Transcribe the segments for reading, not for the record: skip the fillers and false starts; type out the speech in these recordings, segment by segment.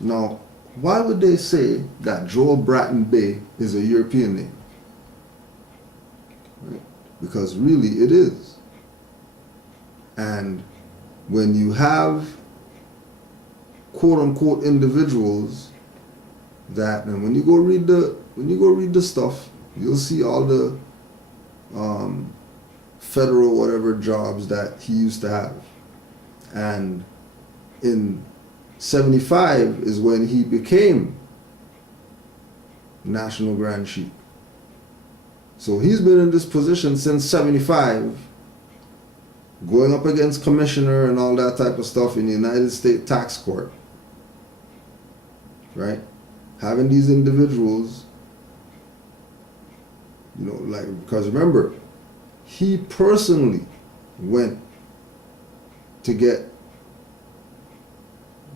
Now, why would they say that Joel Bratton Bay is a European name? Right? Because really it is. And when you have quote unquote individuals that, and when you go read the stuff, you'll see all the federal whatever jobs that he used to have. And in 75 is when he became National Grand Chief. So he's been in this position since 75, going up against commissioner and all that type of stuff in the United States Tax Court. Right? Having these individuals, you know, like, because remember, he personally went to get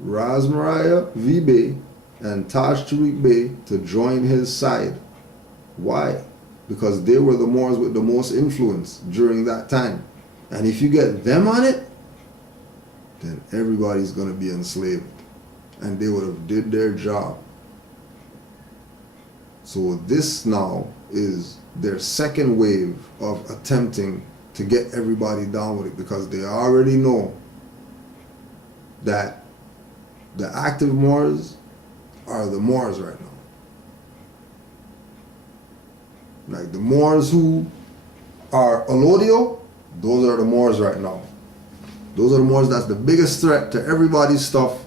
Ras Mariah V. Bey and Taj Tariq Bey to join his side. Why? Because they were the Moors with the most influence during that time. And if you get them on it, then everybody's going to be enslaved. And they would have did their job. So this now is their second wave of attempting to get everybody down with it, because they already know that the active Moors are the Moors right now. Like the Moors who are Olodio, those are the Moors right now. Those are the Moors that's the biggest threat to everybody's stuff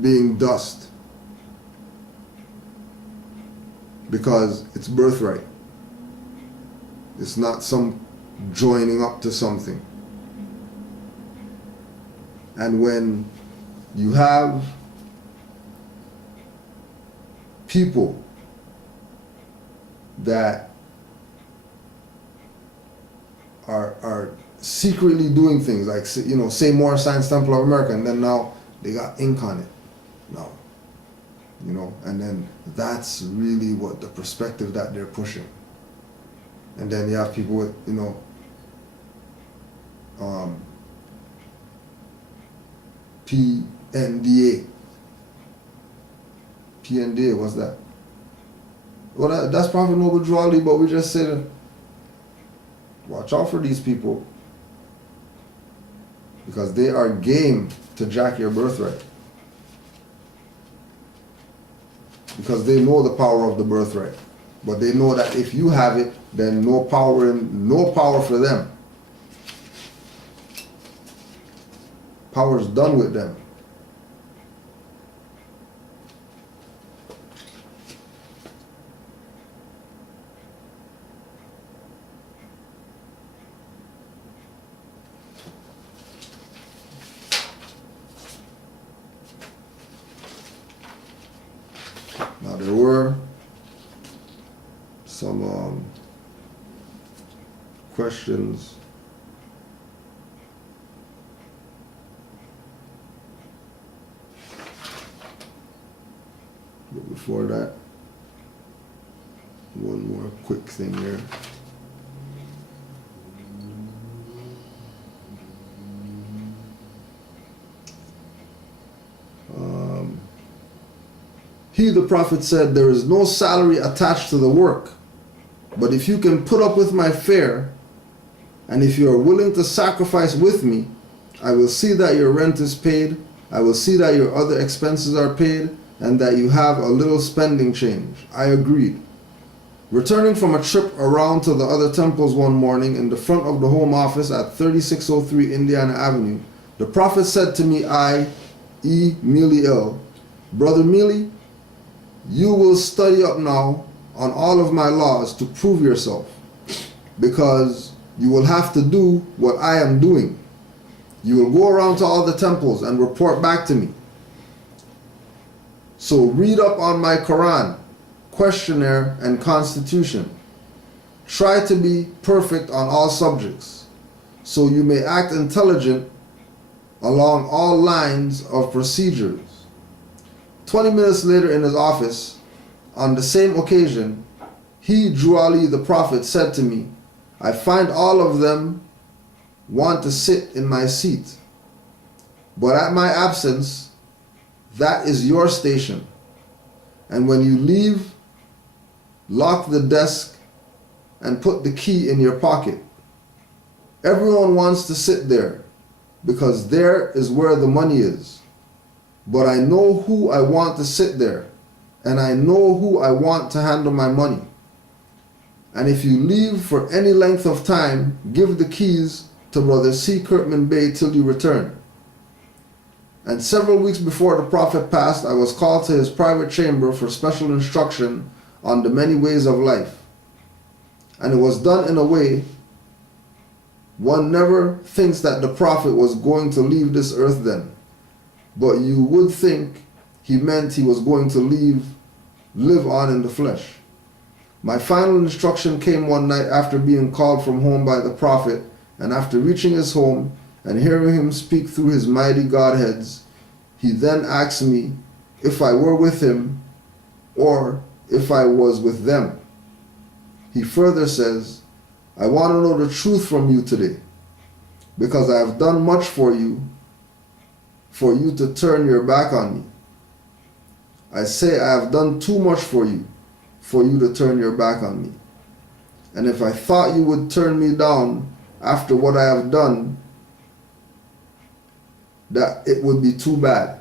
being dust. Because it's birthright. It's not some joining up to something. And when you have people that are secretly doing things like, you know, say Moorish Science Temple of America, and then now they got ink on it now, you know, and then that's really what the perspective that they're pushing. And then you have people with, you know, PNDA, what's that? Well, that's Prophet Noble Drew Ali, but we just said, watch out for these people, because they are game to jack your birthright. Because they know the power of the birthright. But they know that if you have it, then no power for them. Power's done with them. Now there were some questions but before that, one more quick thing here. He, the prophet, said, there is no salary attached to the work, but if you can put up with my fare, and if you are willing to sacrifice with me, I will see that your rent is paid, I will see that your other expenses are paid, and that you have a little spending change. I agreed. Returning from a trip around to the other temples one morning in the front of the home office at 3603 Indiana Avenue, the prophet said to me, I, E. Mealy L., Brother Mealy, you will study up now on all of my laws to prove yourself, because you will have to do what I am doing. You will go around to all the temples and report back to me. So read up on my Quran, questionnaire, and constitution. Try to be perfect on all subjects, so you may act intelligent along all lines of procedures. 20 minutes later in his office, on the same occasion, he, Drew Ali, the prophet, said to me, I find all of them want to sit in my seat. But at my absence, that is your station. And when you leave, lock the desk and put the key in your pocket. Everyone wants to sit there because there is where the money is. But I know who I want to sit there, and I know who I want to handle my money. And if you leave for any length of time, give the keys to Brother C. Kirkman Bey till you return. And several weeks before the prophet passed, I was called to his private chamber for special instruction on the many ways of life. And it was done in a way one never thinks that the prophet was going to leave this earth then. But you would think he meant he was going to live on in the flesh. My final instruction came one night after being called from home by the prophet, and after reaching his home and hearing him speak through his mighty Godheads, he then asked me if I were with him or if I was with them. He further says, I want to know the truth from you today, because I have done much for you to turn your back on me. I say I have done too much for you to turn your back on me. And if I thought you would turn me down after what I have done, that it would be too bad.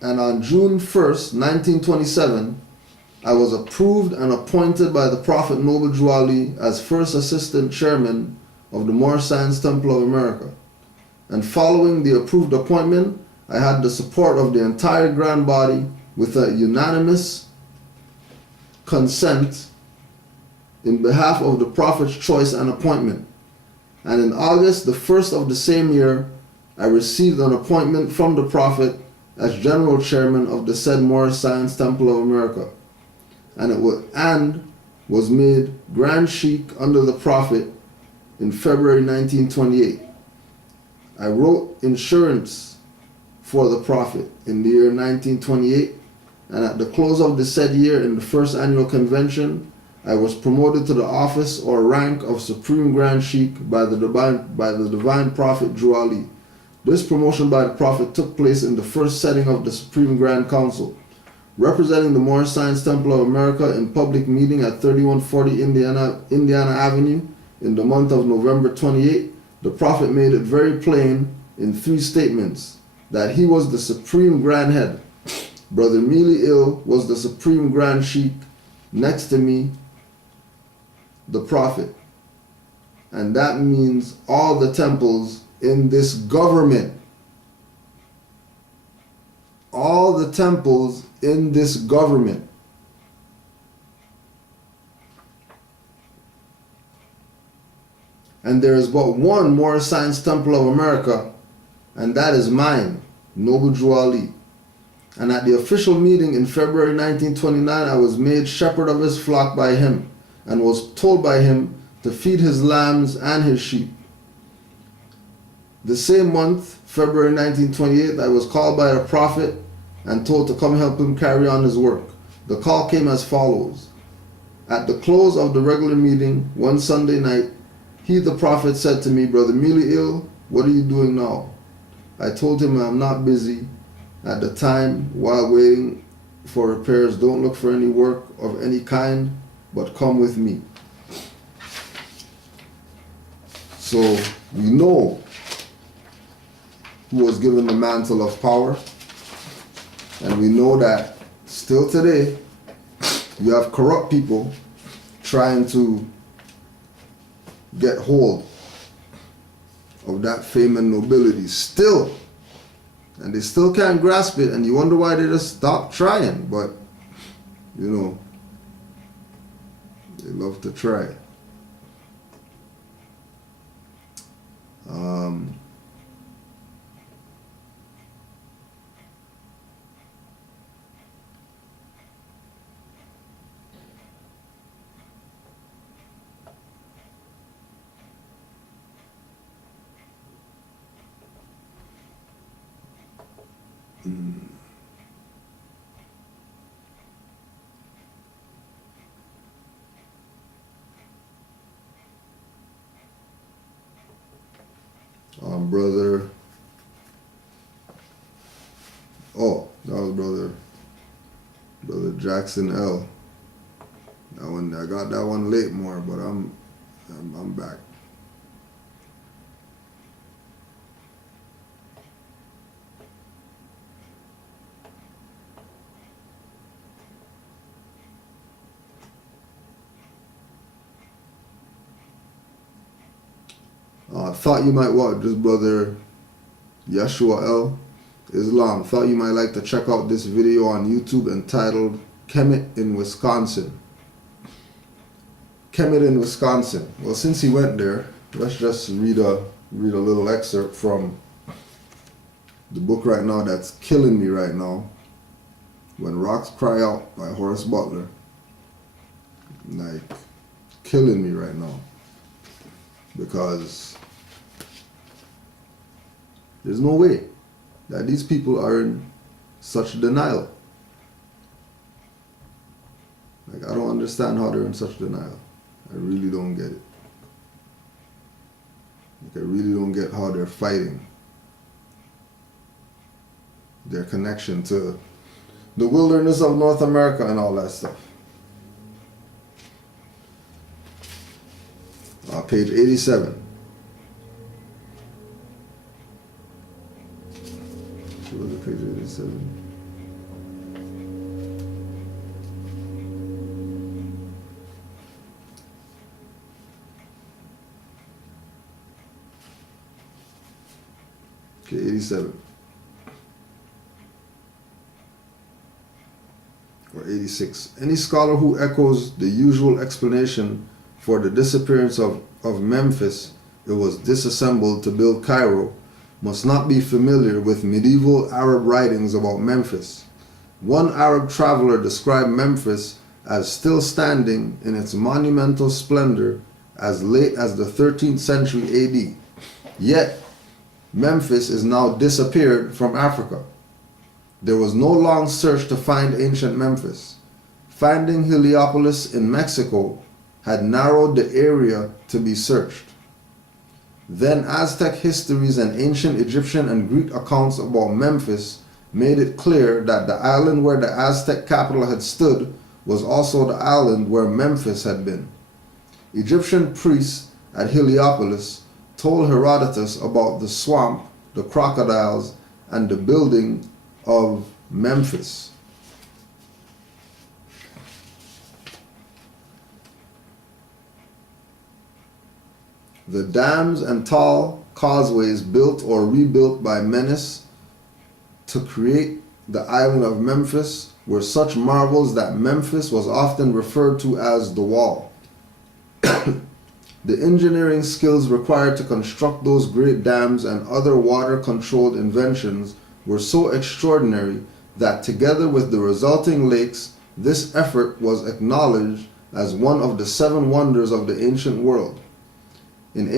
And on June 1st, 1927, I was approved and appointed by the Prophet Noble Drew Ali as first assistant chairman of the Moorish Science Temple of America. And following the approved appointment, I had the support of the entire grand body with a unanimous consent in behalf of the Prophet's choice and appointment. And in August the 1st of the same year, I received an appointment from the Prophet as general chairman of the said Moorish Science Temple of America, and was made Grand Sheikh under the Prophet in February 1928. I wrote insurance for the Prophet in the year 1928, and at the close of the said year in the first annual convention, I was promoted to the office or rank of Supreme Grand Sheikh by the divine Prophet Drew Ali. This promotion by the Prophet took place in the first setting of the Supreme Grand Council. Representing the Moorish Science Temple of America in public meeting at 3140 Indiana Avenue in the month of November 28, the Prophet made it very plain in 3 statements that he was the Supreme Grand Head. Brother Mealy Ill was the Supreme Grand Sheikh, next to me, the Prophet. And that means all the temples in this government. All the temples in this government. And there is but one Moorish Science Temple of America, and that is mine, Noble Drew Ali. And at the official meeting in February 1929, I was made shepherd of his flock by him, and was told by him to feed his lambs and his sheep. The same month, February 1928, I was called by the Prophet and told to come help him carry on his work. The call came as follows. At the close of the regular meeting, one Sunday night, he, the Prophet, said to me, Brother Mealy Ill, what are you doing now? I told him I'm not busy. At the time, while waiting for repairs, don't look for any work of any kind, but come with me. So we know who was given the mantle of power, and we know that still today you have corrupt people trying to get hold of that fame and nobility still, and they still can't grasp it, and you wonder why they just stop trying. But you know, they love to try. brother. Oh, that was brother Jackson L. That one, I got that one late more, but I'm back. Thought you might watch this brother Yeshua L. Islam. Thought you might like to check out this video on YouTube entitled Kemet in Wisconsin. Kemet in Wisconsin. Well, since he went there, let's just read a little excerpt from the book right now that's killing me right now. When Rocks Cry Out by Horace Butler. Like, killing me right now. Because there's no way that these people are in such denial. Like, I don't understand how they're in such denial. I really don't get it. Like, I really don't get how they're fighting their connection to the wilderness of North America and all that stuff. Page 87. What was it, page 87? Okay, 87. Or 86. Any scholar who echoes the usual explanation for the disappearance of Memphis, it was disassembled to build Cairo, must not be familiar with medieval Arab writings about Memphis. One Arab traveler described Memphis as still standing in its monumental splendor as late as the 13th century AD. Yet, Memphis is now disappeared from Africa. There was no long search to find ancient Memphis. Finding Heliopolis in Mexico had narrowed the area to be searched. Then Aztec histories and ancient Egyptian and Greek accounts about Memphis made it clear that the island where the Aztec capital had stood was also the island where Memphis had been. Egyptian priests at Heliopolis told Herodotus about the swamp, the crocodiles, and the building of Memphis. The dams and tall causeways built or rebuilt by Menes to create the island of Memphis were such marvels that Memphis was often referred to as the Wall. The engineering skills required to construct those great dams and other water-controlled inventions were so extraordinary that together with the resulting lakes, this effort was acknowledged as one of the 7 wonders of the ancient world. In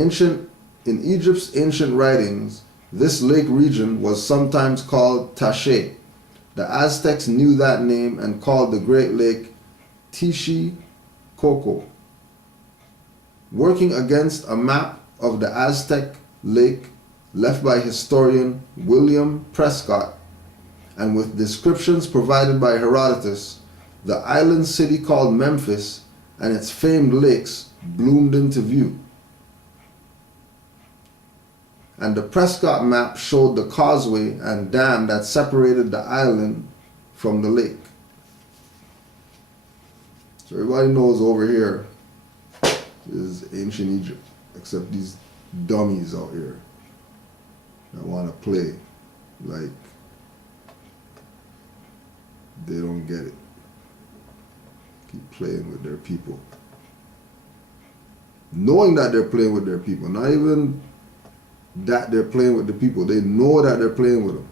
Egypt's ancient writings, this lake region was sometimes called Taché. The Aztecs knew that name and called the Great Lake Tixi-Coco. Working against a map of the Aztec lake left by historian William Prescott, and with descriptions provided by Herodotus, the island city called Memphis and its famed lakes bloomed into view. And the Prescott map showed the causeway and dam that separated the island from the lake. So everybody knows over here is ancient Egypt, except these dummies out here that want to play like they don't get it. Keep playing with their people. Knowing that they're playing with their people, not even that they're playing with the people. They know that they're playing with them.